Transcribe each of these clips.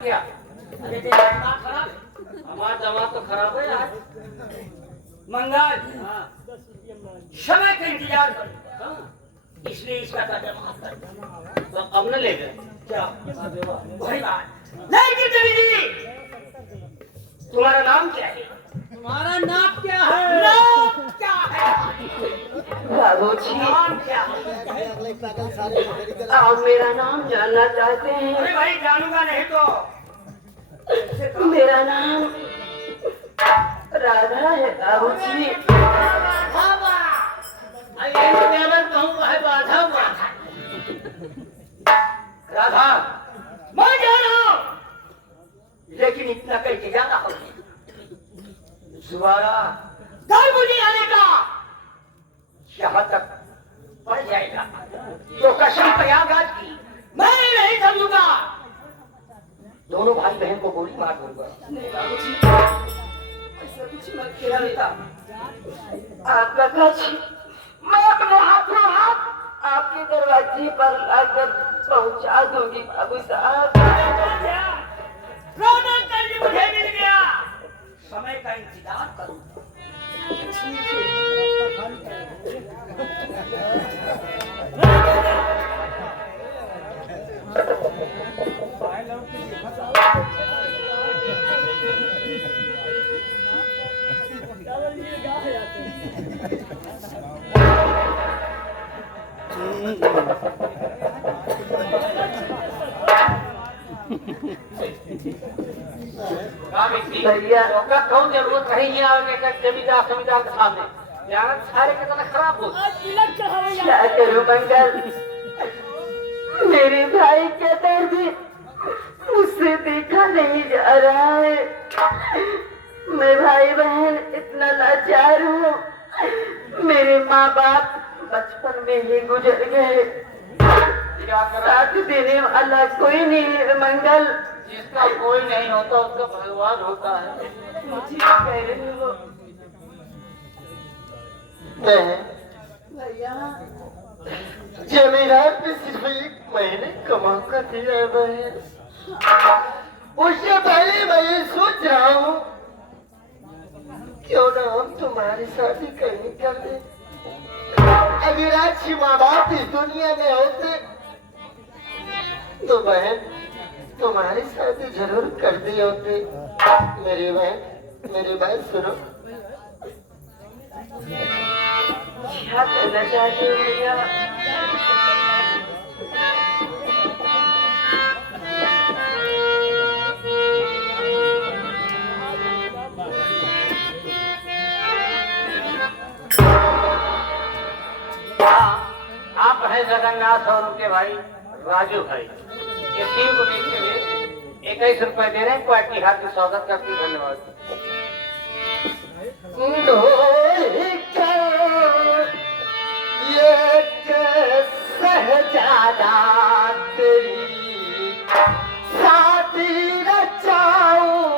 क्या ये दिमाग खराब है? हमारा दिमाग तो खराब है यार। मंगल समय का इंतजार कर, इसलिए इसका तर्जमा कर तो अब न ले गए क्या वही बात। लेकिन दीदी तुम्हारा नाम क्या है? तुम्हारा नाम क्या है? नाम क्या है? बाबूजी, नाम क्या है? आप मेरा नाम जानना चाहते हैं? अरे भाई जानूंगा नहीं तो मेरा नाम राधा है बाबूजी। राधा मैं जा रहा हूं, लेकिन इतना करके जाना होगा दोबारा कल मुझे आने का यहाँ तक पड़ जाएगा तो कसम प्रयागराज की मैं नहीं समझूंगा। दोनों भाई बहन को गोली मार दूंगा। नहीं बाबूजी, ऐसा कुछ मत किया बेटा। आपका खर्च मैं अपने हाथों हाथ आपके दरवाजे पर लाकर पहुंचा दूंगी बाबू साहब। रोना करके मुझे मिल गया, समय का इंतजार करूंगा। ठीक है। भैया का कौन जरूरत है ये आगे का जमींदार के सामने यार सारे के तरह खराब हो क्या करूं मंगल, मेरे भाई के दर्द मुझसे देखा नहीं जा रहा है। मैं भाई बहन इतना लाचार हूँ। मेरे माँ बाप बचपन में ही गुजर गए। साथ देने वाला कोई नहीं है मंगल। जिसका कोई नहीं होता उसका भगवान होता है। ठीक कह रहे हो भैया। जमींदार पे सिर्फ 1 महीने कमा कर दिया है बहन। उससे पहले मैं ये सोच रहा हूँ क्यों ना हम तुम्हारी शादी कहीं कर दे। अगर अच्छी माँ बाप इस दुनिया में होते तो बहन तुम्हारी शादी जरूर कर दी होती। मेरी बहन मेरी बात सुनो। क्या कहना चाहते हो भैया? आप हैं जगन्नाथ और उनके भाई राजू भाई। ये टीम को देख के लिए 21 रुपए दे रहे हैं। क्वालिटी हाथ की स्वागत करती हूँ। धन्यवाद। सहजादा तेरी शादी रचाऊंगा।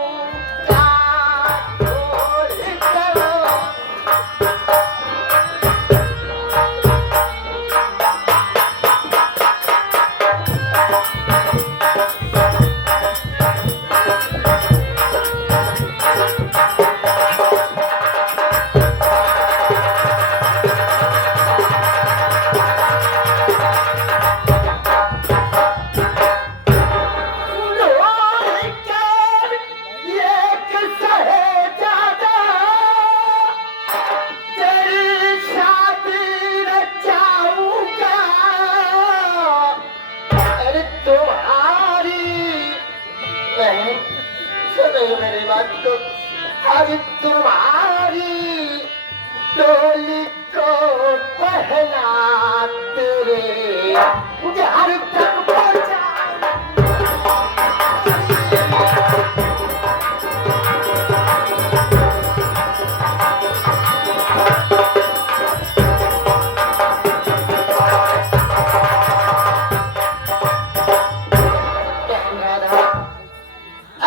मेरी बात को अभी तुम्हारी डोली को पहला तेरे घर तक पहुंचा।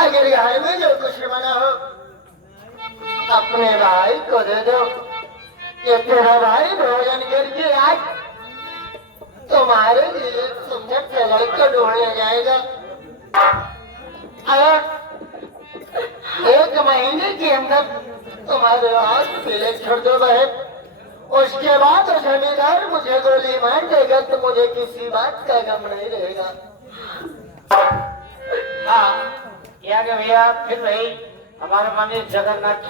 अगर घर में जो कुछ बना हो अपने भाई को दे दो। ये तेरा भाई भोजन करके आज तुम्हारे लिए सुंदर से लड़का ढूंढ जाएगा। महीने के अंदर तुम्हारे हाथ पीले छोड़ दो बहन। उसके बाद जमींदार मुझे गोली मार देगा तो मुझे किसी बात का गम नहीं रहेगा। हाँ, क्या भैया फिर वही हमारे माननीय जगन्नाथ